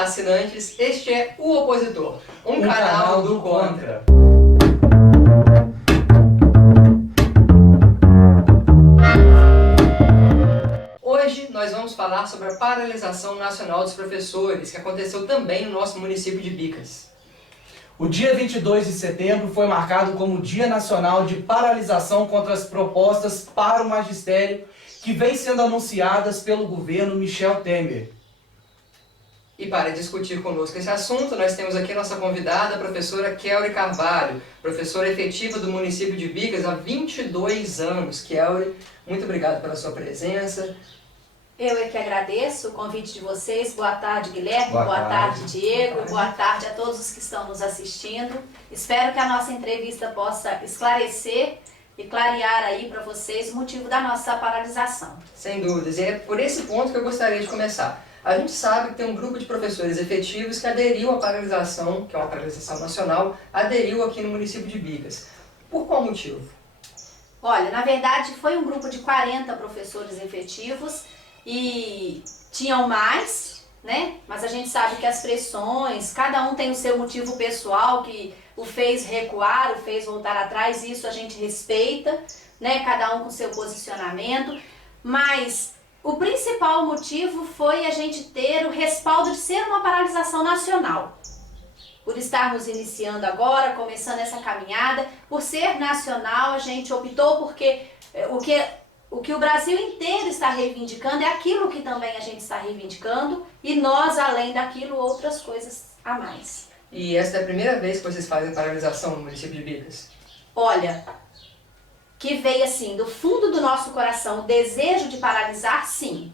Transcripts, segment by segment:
Olá, assinantes, este é O Opositor, um canal do Contra. Hoje nós vamos falar sobre a paralisação nacional dos professores, que aconteceu também no nosso município de Bicas. O dia 22 de setembro foi marcado como Dia Nacional de Paralisação contra as propostas para o magistério que vem sendo anunciadas pelo governo Michel Temer. E para discutir conosco esse assunto, nós temos aqui a nossa convidada, a professora Kelly Carvalho, professora efetiva do município de Bicas há 22 anos. Kelly, muito obrigado pela sua presença. Eu é que agradeço o convite de vocês. Boa tarde, Guilherme. Boa tarde, tarde. Diego. Boa tarde a todos os que estão nos assistindo. Espero que a nossa entrevista possa esclarecer e clarear aí para vocês o motivo da nossa paralisação. Sem dúvidas, e é por esse ponto que eu gostaria de começar. A gente sabe que tem um grupo de professores efetivos que aderiu à paralisação, que é uma paralisação nacional, aderiu aqui no município de Bicas. Por qual motivo? Olha, na verdade foi um grupo de 40 professores efetivos e tinham mais, né? Mas a gente sabe que as pressões, cada um tem o seu motivo pessoal que o fez recuar, o fez voltar atrás, e isso a gente respeita, né? Cada um com seu posicionamento, mas o principal motivo foi a gente ter o respaldo de ser uma paralisação nacional. Por estarmos iniciando agora, começando essa caminhada, por ser nacional, a gente optou porque o que o Brasil inteiro está reivindicando é aquilo que também a gente está reivindicando, e nós, além daquilo, outras coisas a mais. E esta é a primeira vez que vocês fazem paralisação no município de Bicas? Olha, que veio assim, do fundo do nosso coração, o desejo de paralisar, sim.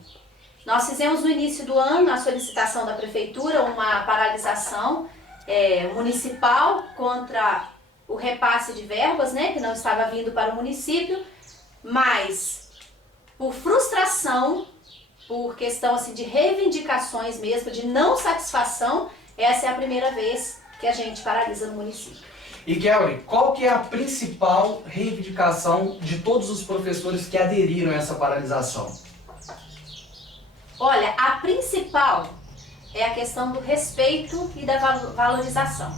Nós fizemos no início do ano, a solicitação da prefeitura, uma paralisação municipal contra o repasse de verbas, né, que não estava vindo para o município, mas por frustração, por questão assim, de reivindicações mesmo, de não satisfação, essa é a primeira vez que a gente paralisa no município. E Kelly, qual que é a principal reivindicação de todos os professores que aderiram a essa paralisação? Olha, a principal é a questão do respeito e da valorização.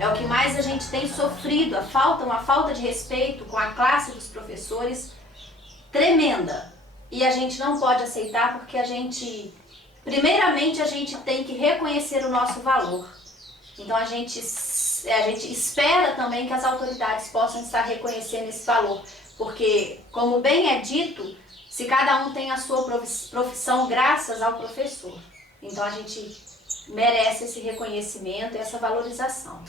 É o que mais a gente tem sofrido, uma falta de respeito com a classe dos professores tremenda. E a gente não pode aceitar porque primeiramente a gente tem que reconhecer o nosso valor. Então a gente espera também que as autoridades possam estar reconhecendo esse valor, porque, como bem é dito, se cada um tem a sua profissão graças ao professor, então a gente merece esse reconhecimento e essa valorização.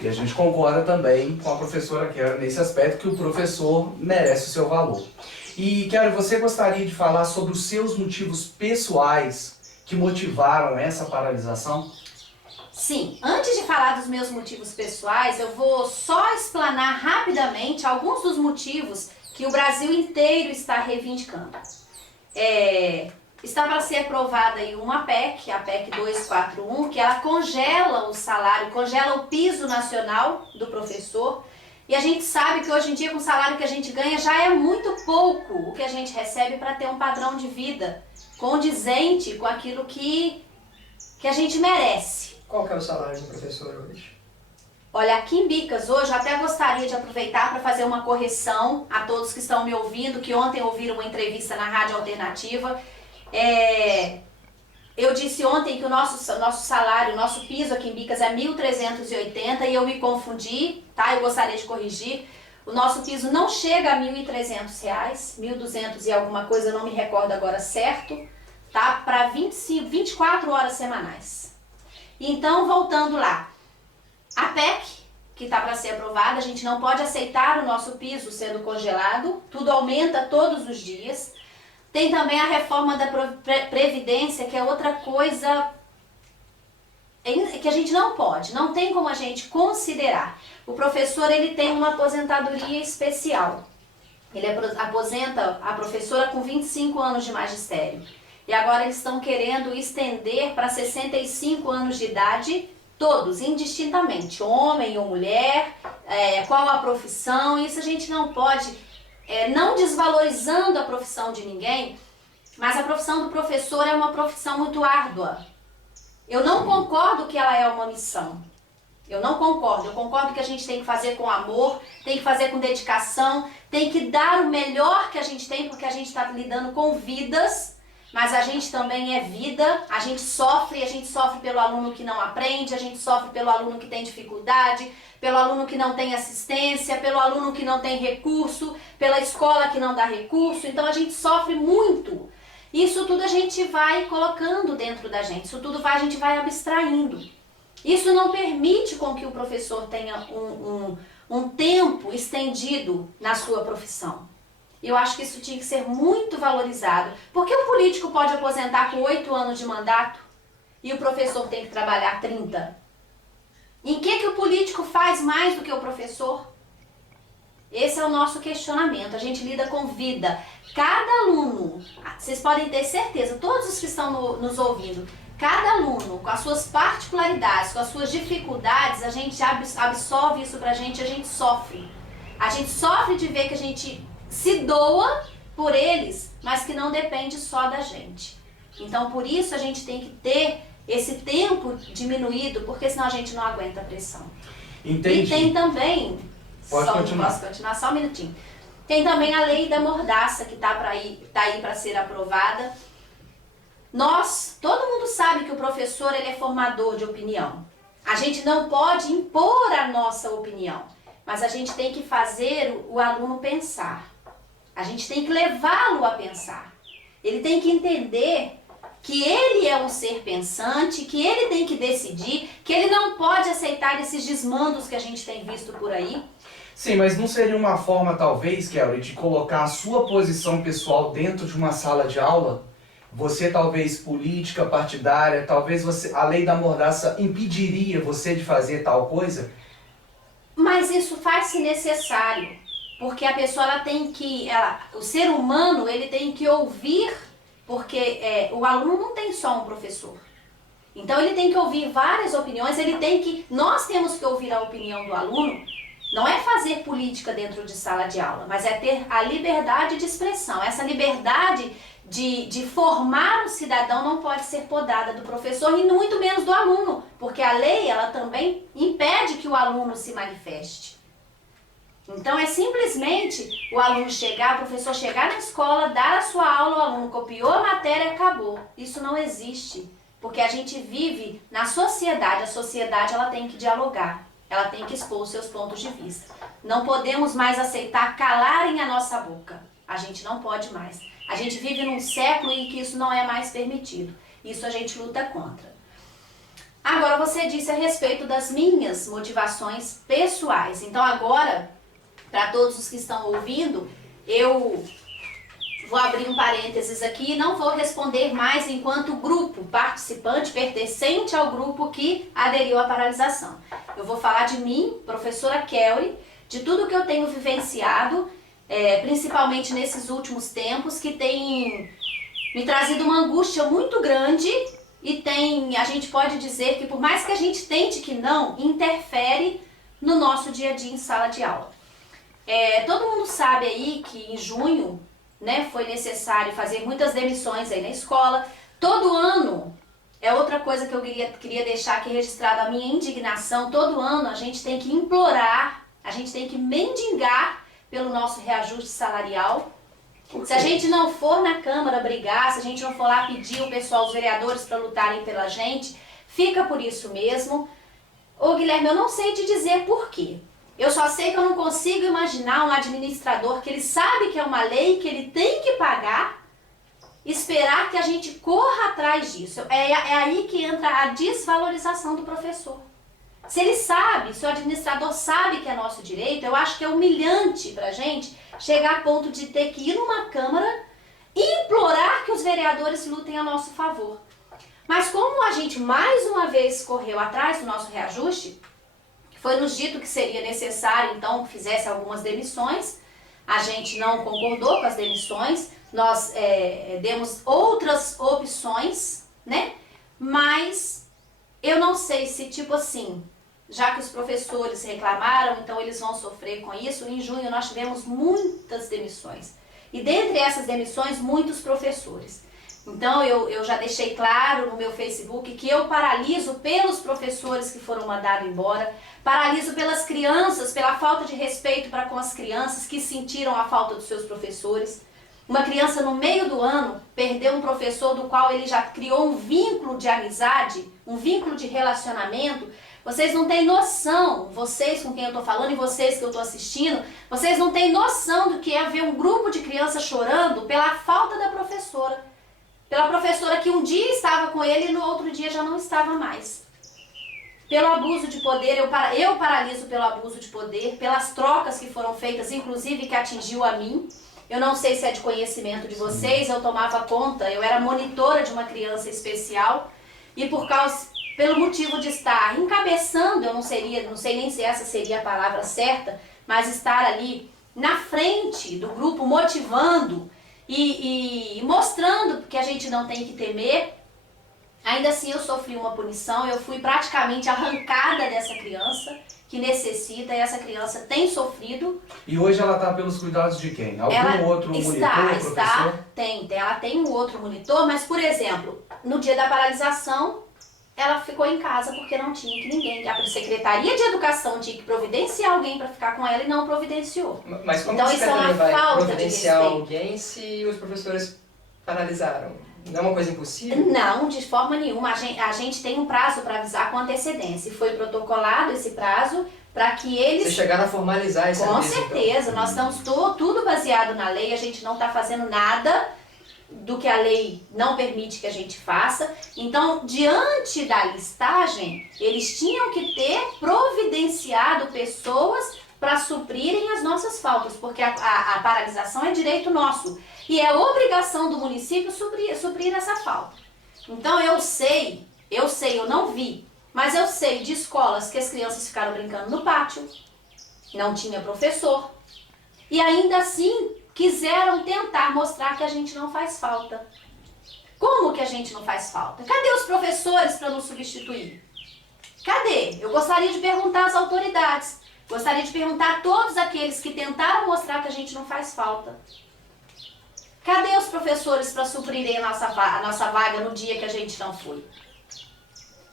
E a gente concorda também com a professora Kelly nesse aspecto, que o professor merece o seu valor. E Kelly, você gostaria de falar sobre os seus motivos pessoais que motivaram essa paralisação? Sim, antes de falar dos meus motivos pessoais, eu vou só explanar rapidamente alguns dos motivos que o Brasil inteiro está reivindicando. Está para ser aprovada aí uma PEC, a PEC 241, que ela congela o salário, congela o piso nacional do professor. E a gente sabe que hoje em dia, com o salário que a gente ganha, já é muito pouco o que a gente recebe para ter um padrão de vida condizente com aquilo que a gente merece. Qual que é o salário do professor hoje? Olha, aqui em Bicas hoje eu até gostaria de aproveitar para fazer uma correção a todos que estão me ouvindo, que ontem ouviram uma entrevista na Rádio Alternativa. Eu disse ontem que o nosso salário, o nosso piso aqui em Bicas é 1.380 e eu me confundi, tá? Eu gostaria de corrigir. O nosso piso não chega a R$ 1.300, 1.200 e alguma coisa, eu não me recordo agora certo, tá? Para 24 horas semanais. Então, voltando lá, a PEC, que está para ser aprovada, a gente não pode aceitar o nosso piso sendo congelado, tudo aumenta todos os dias. Tem também a reforma da Previdência, que é outra coisa que a gente não tem como a gente considerar. O professor, ele tem uma aposentadoria especial. Ele aposenta a professora com 25 anos de magistério. E agora eles estão querendo estender para 65 anos de idade, todos, indistintamente, homem ou mulher, qual a profissão. Isso a gente não pode, não desvalorizando a profissão de ninguém, mas a profissão do professor é uma profissão muito árdua. Eu não concordo que ela é uma missão. Eu não concordo. Eu concordo que a gente tem que fazer com amor, tem que fazer com dedicação, tem que dar o melhor que a gente tem, porque a gente está lidando com vidas, mas a gente também é vida, a gente sofre pelo aluno que não aprende, a gente sofre pelo aluno que tem dificuldade, pelo aluno que não tem assistência, pelo aluno que não tem recurso, pela escola que não dá recurso, então a gente sofre muito. Isso tudo a gente vai colocando dentro da gente, isso tudo a gente vai abstraindo. Isso não permite com que o professor tenha um tempo estendido na sua profissão. Eu acho que isso tinha que ser muito valorizado. Por que o político pode aposentar com 8 anos de mandato e o professor tem que trabalhar 30? Em que o político faz mais do que o professor? Esse é o nosso questionamento. A gente lida com vida. Cada aluno, vocês podem ter certeza, todos os que estão nos ouvindo, cada aluno, com as suas particularidades, com as suas dificuldades, a gente absorve isso pra gente, a gente sofre. A gente sofre de ver que a gente se doa por eles, mas que não depende só da gente. Então, por isso, a gente tem que ter esse tempo diminuído, porque senão a gente não aguenta a pressão. Entendi. E tem também... Pode continuar. Posso continuar? Só um minutinho. Tem também a lei da mordaça, que tá aí para ser aprovada. Todo mundo sabe que o professor ele é formador de opinião. A gente não pode impor a nossa opinião, mas a gente tem que fazer o aluno pensar. A gente tem que levá-lo a pensar. Ele tem que entender que ele é um ser pensante, que ele tem que decidir, que ele não pode aceitar esses desmandos que a gente tem visto por aí. Sim, mas não seria uma forma, talvez, Kelly, de colocar a sua posição pessoal dentro de uma sala de aula? Você, talvez, política, partidária, talvez a lei da mordaça impediria você de fazer tal coisa? Mas isso faz-se necessário, porque a pessoa o ser humano ele tem que ouvir, porque o aluno não tem só um professor. Então ele tem que ouvir várias opiniões, nós temos que ouvir a opinião do aluno. Não é fazer política dentro de sala de aula, mas é ter a liberdade de expressão. Essa liberdade de formar o cidadão não pode ser podada do professor e muito menos do aluno, porque a lei ela também impede que o aluno se manifeste. Então é simplesmente o aluno chegar, o professor chegar na escola, dar a sua aula, o aluno copiou a matéria e acabou. Isso não existe, porque a gente vive na sociedade, a sociedade ela tem que dialogar. Ela tem que expor os seus pontos de vista. Não podemos mais aceitar calarem a nossa boca. A gente não pode mais. A gente vive num século em que isso não é mais permitido. Isso a gente luta contra. Agora, você disse a respeito das minhas motivações pessoais. Então, agora, para todos os que estão ouvindo, eu vou abrir um parênteses aqui e não vou responder mais enquanto grupo participante pertencente ao grupo que aderiu à paralisação. Eu vou falar de mim, professora Kelly, de tudo que eu tenho vivenciado, principalmente nesses últimos tempos, que tem me trazido uma angústia muito grande e a gente pode dizer que por mais que a gente tente que não, interfere no nosso dia a dia em sala de aula. Todo mundo sabe aí que em junho, foi necessário fazer muitas demissões aí na escola. Todo ano, é outra coisa que eu queria deixar aqui registrado, a minha indignação. Todo ano a gente tem que implorar, a gente tem que mendigar pelo nosso reajuste salarial. Se a gente não for na Câmara brigar, se a gente não for lá pedir o pessoal, os vereadores, para lutarem pela gente, fica por isso mesmo. Ô Guilherme, eu não sei te dizer por quê. Eu só sei que eu não consigo imaginar um administrador que ele sabe que é uma lei, que ele tem que pagar, esperar que a gente corra atrás disso. É aí que entra a desvalorização do professor. Se ele sabe, se o administrador sabe que é nosso direito, eu acho que é humilhante pra gente chegar a ponto de ter que ir numa Câmara e implorar que os vereadores lutem a nosso favor. Mas como a gente mais uma vez correu atrás do nosso reajuste, foi nos dito que seria necessário, então, que fizesse algumas demissões. A gente não concordou com as demissões, nós demos outras opções, Mas eu não sei se, tipo assim, já que os professores reclamaram, então eles vão sofrer com isso. Em junho nós tivemos muitas demissões. E dentre essas demissões, muitos professores. Então eu já deixei claro no meu Facebook que eu paraliso pelos professores que foram mandados embora, paraliso pelas crianças, pela falta de respeito para com as crianças que sentiram a falta dos seus professores. Uma criança no meio do ano perdeu um professor do qual ele já criou um vínculo de amizade, um vínculo de relacionamento. Vocês não têm noção, vocês com quem eu estou falando e vocês que eu estou assistindo, vocês não têm noção do que é ver um grupo de crianças chorando pela falta da professora. Pela professora que um dia estava com ele e no outro dia já não estava mais. Pelo abuso de poder, eu paraliso pelo abuso de poder, pelas trocas que foram feitas, inclusive que atingiu a mim. Eu não sei se é de conhecimento de vocês, eu tomava conta, eu era monitora de uma criança especial e pelo motivo de estar encabeçando, eu não sei nem se essa seria a palavra certa, mas estar ali na frente do grupo, motivando e mostrando que a gente não tem que temer. Ainda assim eu sofri uma punição, eu fui praticamente arrancada dessa criança que necessita, e essa criança tem sofrido. E hoje ela está pelos cuidados de quem? Algum outro monitor, professor? Ela tem um outro monitor, mas, por exemplo, no dia da paralisação, ela ficou em casa porque não tinha ninguém. A Secretaria de Educação tinha que providenciar alguém para ficar com ela e não providenciou. Mas como então, a isso é uma Secretaria vai falta providenciar de respeito. alguém se os professores paralisaram? Não é uma coisa impossível? Não, de forma nenhuma. A gente tem um prazo para avisar com antecedência. E foi protocolado esse prazo para que eles... Vocês chegaram a formalizar esse Com aviso, certeza. então? Nós estamos tudo baseado na lei. A gente não está fazendo nada do que a lei não permite que a gente faça. Então, diante da listagem, eles tinham que ter providenciado pessoas para suprirem as nossas faltas, porque a paralisação é direito nosso. E é obrigação do município suprir essa falta. Então eu sei, eu não vi, mas eu sei de escolas que as crianças ficaram brincando no pátio, não tinha professor, e ainda assim quiseram tentar mostrar que a gente não faz falta. Como que a gente não faz falta? Cadê os professores para nos substituir? Cadê? Eu gostaria de perguntar às autoridades, gostaria de perguntar a todos aqueles que tentaram mostrar que a gente não faz falta. Cadê os professores para suprirem a nossa vaga no dia que a gente não foi?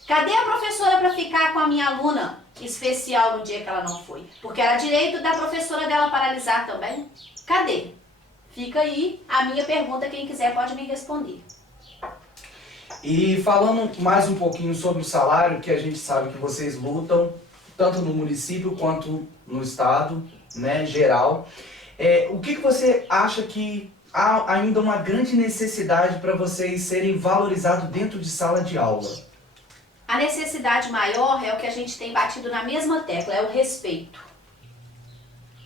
Cadê a professora para ficar com a minha aluna especial no dia que ela não foi? Porque era direito da professora dela paralisar também. Cadê? Fica aí a minha pergunta, quem quiser pode me responder. E falando mais um pouquinho sobre o salário, que a gente sabe que vocês lutam, tanto no município quanto no estado, né, geral. O que você acha que há ainda uma grande necessidade para vocês serem valorizados dentro de sala de aula? A necessidade maior é o que a gente tem batido na mesma tecla, é o respeito.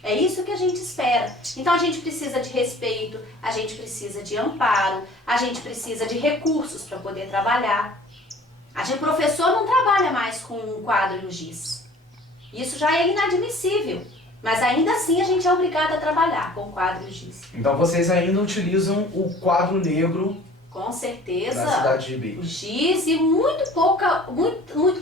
É isso que a gente espera. Então a gente precisa de respeito, a gente precisa de amparo, a gente precisa de recursos para poder trabalhar. O professor não trabalha mais com um quadro e um giz. Isso já é inadmissível. Mas ainda assim a gente é obrigado a trabalhar com o quadro e o giz. Então vocês ainda utilizam o quadro negro, com certeza, na cidade de Bicas. O giz e muito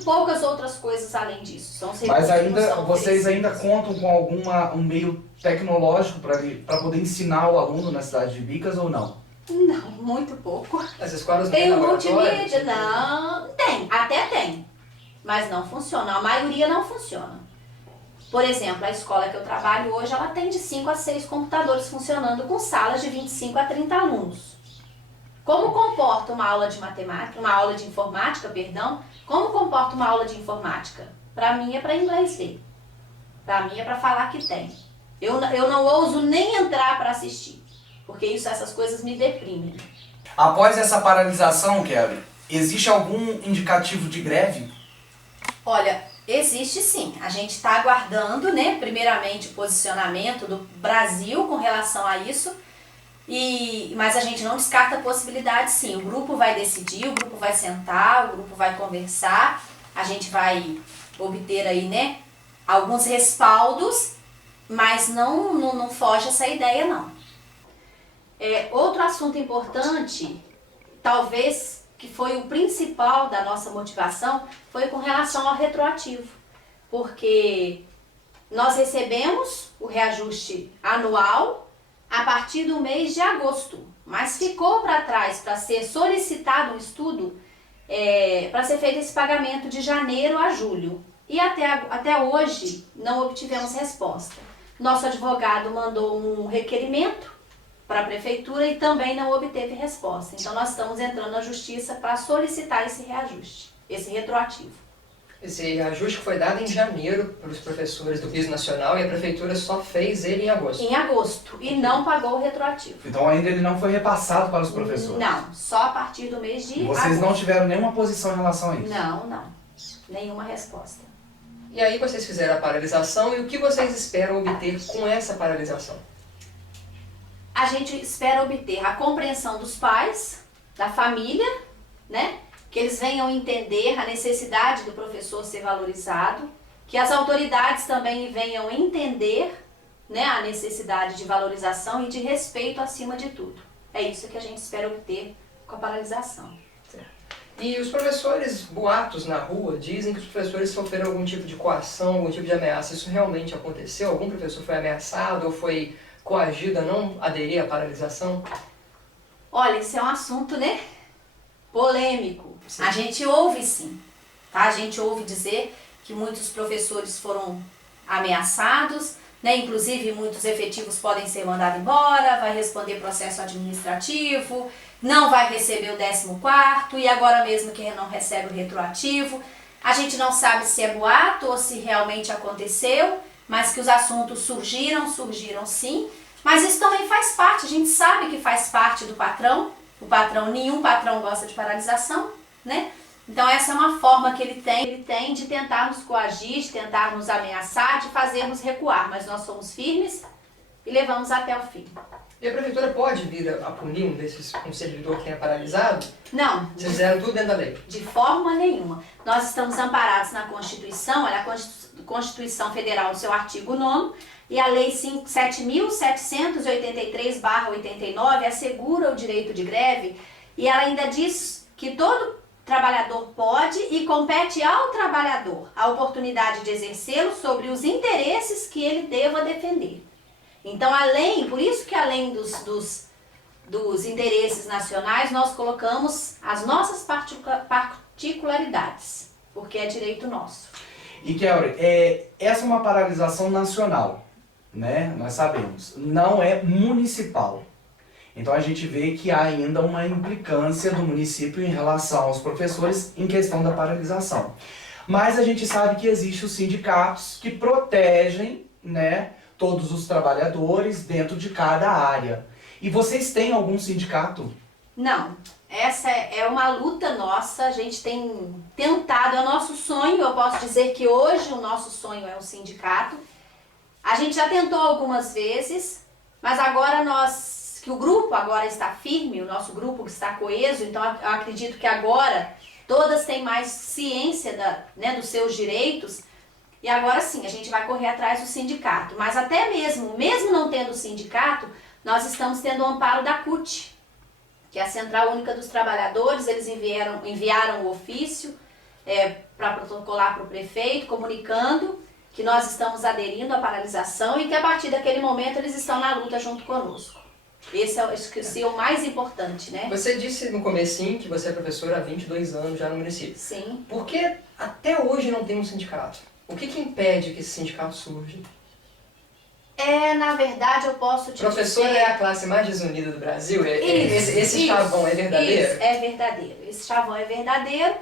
poucas outras coisas além disso. São Mas ainda vocês ainda contam com um meio tecnológico para poder ensinar o aluno na cidade de Bicas ou não? Não, muito pouco. As escolas tem não o têm multimídia? Não, até tem. Mas não funciona, a maioria não funciona. Por exemplo, a escola que eu trabalho hoje, ela tem de 5 a 6 computadores funcionando com salas de 25 a 30 alunos. Como comporta uma aula de matemática, uma aula de informática, perdão? Como comporta uma aula de informática? Para mim é para inglês ver. Para mim é para falar que tem. Eu não ouso nem entrar para assistir, porque essas coisas me deprimem. Após essa paralisação, Kelly, existe algum indicativo de greve? Olha, existe sim. A gente está aguardando, né, primeiramente o posicionamento do Brasil com relação a isso, mas a gente não descarta a possibilidade sim. O grupo vai decidir, o grupo vai sentar, o grupo vai conversar, a gente vai obter aí, né, alguns respaldos, mas não foge essa ideia não. Outro assunto importante, talvez que foi o principal da nossa motivação, foi com relação ao retroativo. Porque nós recebemos o reajuste anual a partir do mês de agosto. mas ficou para trás para ser solicitado um estudo para ser feito esse pagamento de janeiro a julho. E até hoje não obtivemos resposta. Nosso advogado mandou um requerimento para a prefeitura e também não obteve resposta. Então nós estamos entrando na justiça para solicitar esse reajuste, esse retroativo. Esse ajuste foi dado em janeiro para os professores do piso nacional e a prefeitura só fez ele em agosto. Em agosto, e não pagou o retroativo. Então ainda ele não foi repassado para os professores? Não, só a partir do mês de Vocês agosto. não tiveram nenhuma posição em relação a isso? Não. Nenhuma resposta. E aí vocês fizeram a paralisação e o que vocês esperam obter com essa paralisação? A gente espera obter a compreensão dos pais, da família, né? Que eles venham entender a necessidade do professor ser valorizado, que as autoridades também venham entender, né, a necessidade de valorização e de respeito acima de tudo. É isso que a gente espera obter com a paralisação. E os professores, boatos na rua, dizem que os professores sofreram algum tipo de coação, algum tipo de ameaça. Isso realmente aconteceu? Algum professor foi ameaçado ou foi coagido a não aderir à paralisação? Olha, isso é um assunto, né, polêmico. Sim. A gente ouve sim, tá? A gente ouve dizer que muitos professores foram ameaçados, né? Inclusive muitos efetivos podem ser mandados embora, vai responder processo administrativo, não vai receber o 14º e agora mesmo que não recebe o retroativo. A gente não sabe se é boato ou se realmente aconteceu, mas que os assuntos surgiram sim. Mas isso também faz parte, a gente sabe que faz parte do patrão. Nenhum patrão gosta de paralisação, né? Então essa é uma forma que ele tem de tentar nos coagir, de tentar nos ameaçar, de fazermos recuar. Mas nós somos firmes e levamos até o fim. E a prefeitura pode vir a punir um servidor que tenha paralisado? Não. Vocês fizeram tudo dentro da lei? De forma nenhuma. Nós estamos amparados na Constituição, olha, a Constituição Federal, no seu artigo 9º, e a Lei 7.783/89 assegura o direito de greve, e ela ainda diz que todo trabalhador pode e compete ao trabalhador a oportunidade de exercê-lo sobre os interesses que ele deva defender. Então, por isso que além dos interesses nacionais, nós colocamos as nossas particularidades, porque é direito nosso. E Kelly, essa é uma paralisação nacional, né? Nós sabemos. Não é municipal. Então a gente vê que há ainda uma implicância do município em relação aos professores em questão da paralisação. Mas a gente sabe que existem os sindicatos que protegem, né, todos os trabalhadores dentro de cada área. E vocês têm algum sindicato? Não. Essa é uma luta nossa, a gente tem tentado, é o nosso sonho, eu posso dizer que hoje o nosso sonho é um sindicato. A gente já tentou algumas vezes, mas agora que o grupo agora está firme, o nosso grupo está coeso, então eu acredito que agora todas têm mais ciência dos seus direitos, e agora sim, a gente vai correr atrás do sindicato. Mas até mesmo não tendo sindicato, nós estamos tendo o amparo da CUT, que é a Central Única dos Trabalhadores. Eles enviaram o ofício para protocolar para o prefeito, comunicando que nós estamos aderindo à paralisação e que a partir daquele momento eles estão na luta junto conosco. Esse é o mais importante, né? Você disse no comecinho que você é professora há 22 anos já no município. Sim. Por que até hoje não tem um sindicato? O que impede que esse sindicato surja? Na verdade, eu posso te Professora dizer... é a classe mais desunida do Brasil? Esse chavão é verdadeiro? Isso, é verdadeiro. Esse chavão é verdadeiro.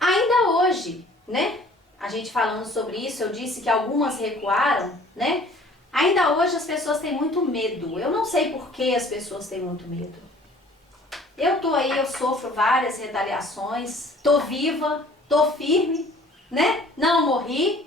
Ainda hoje, né? A gente falando sobre isso, eu disse que algumas recuaram, né? Ainda hoje as pessoas têm muito medo. Eu não sei por que as pessoas têm muito medo. Eu tô aí, eu sofro várias retaliações, tô viva, tô firme, né? Não morri.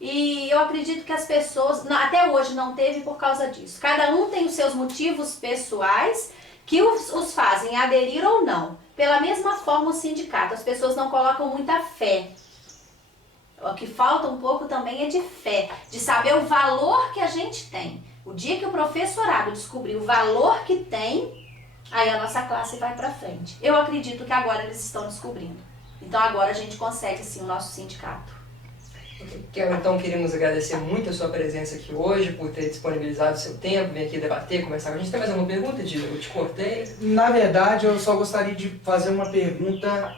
E eu acredito que as pessoas, até hoje, não teve por causa disso. Cada um tem os seus motivos pessoais que os fazem aderir ou não. Pela mesma forma o sindicato, as pessoas não colocam muita fé. O que falta um pouco também é de fé, de saber o valor que a gente tem. O dia que o professorado descobrir o valor que tem, aí a nossa classe vai para frente. Eu acredito que agora eles estão descobrindo. Então agora a gente consegue sim o nosso sindicato. Kelly, então queríamos agradecer muito a sua presença aqui hoje, por ter disponibilizado o seu tempo, vir aqui debater, conversar com a gente. Tem mais alguma pergunta, Dila? Eu te cortei. Na verdade, eu só gostaria de fazer uma pergunta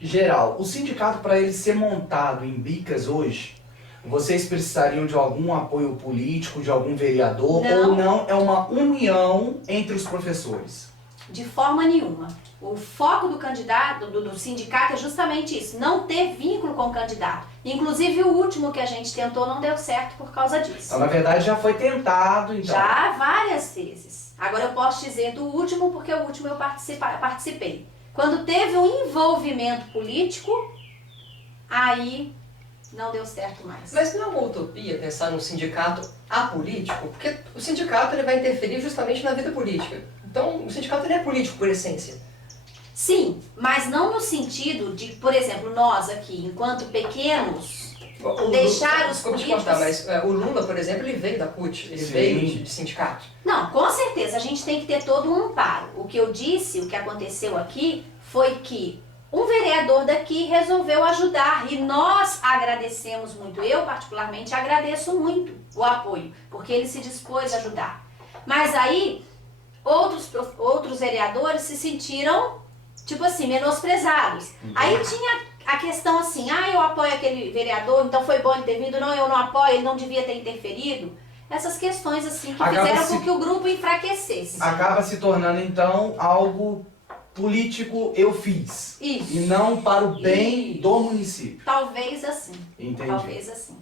geral. O sindicato, para ele ser montado em Bicas hoje, vocês precisariam de algum apoio político, de algum vereador, Não. ou não? É uma união entre os professores? De forma nenhuma. O foco do candidato, do sindicato é justamente isso, não ter vínculo com o candidato. Inclusive o último que a gente tentou não deu certo por causa disso. Então, na verdade, já foi tentado, então. Já várias vezes. Agora eu posso dizer do último, porque o último eu participei. Quando teve um envolvimento político, aí não deu certo mais. Mas não é uma utopia pensar num sindicato apolítico? Porque o sindicato ele vai interferir justamente na vida política. Então, o sindicato ele é político por essência. Sim, mas não no sentido de, por exemplo, nós aqui, enquanto pequenos, deixar os Desculpa te políticos... cortar, mas o Lula, por exemplo, ele veio da CUT, ele Sim. veio de sindicato. Não, com certeza, a gente tem que ter todo um amparo. O que eu disse, o que aconteceu aqui, foi que um vereador daqui resolveu ajudar e nós agradecemos muito. Eu, particularmente, agradeço muito o apoio, porque ele se dispôs a ajudar. Mas aí, outros vereadores se sentiram, tipo assim, menosprezados. Aí tinha a questão assim, eu apoio aquele vereador, então foi bom ele ter vindo, não, eu não apoio, ele não devia ter interferido. Essas questões assim que fizeram com que o grupo enfraquecesse. Acaba se tornando, então, algo político eu fiz. Isso. E não para o bem do município. Talvez assim. Entendi. Talvez assim.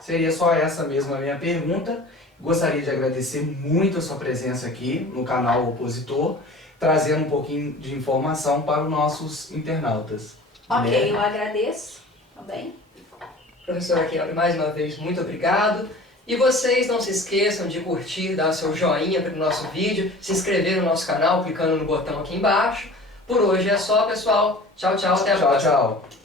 Seria só essa mesmo a minha pergunta. Gostaria de agradecer muito a sua presença aqui no canal Opositor, trazendo um pouquinho de informação para os nossos internautas. Ok, Né? eu agradeço também. Professora Kelly, mais uma vez, muito obrigado. E vocês não se esqueçam de curtir, dar seu joinha para o nosso vídeo, se inscrever no nosso canal clicando no botão aqui embaixo. Por hoje é só, pessoal. Tchau, tchau, até a próxima. Tchau, tchau.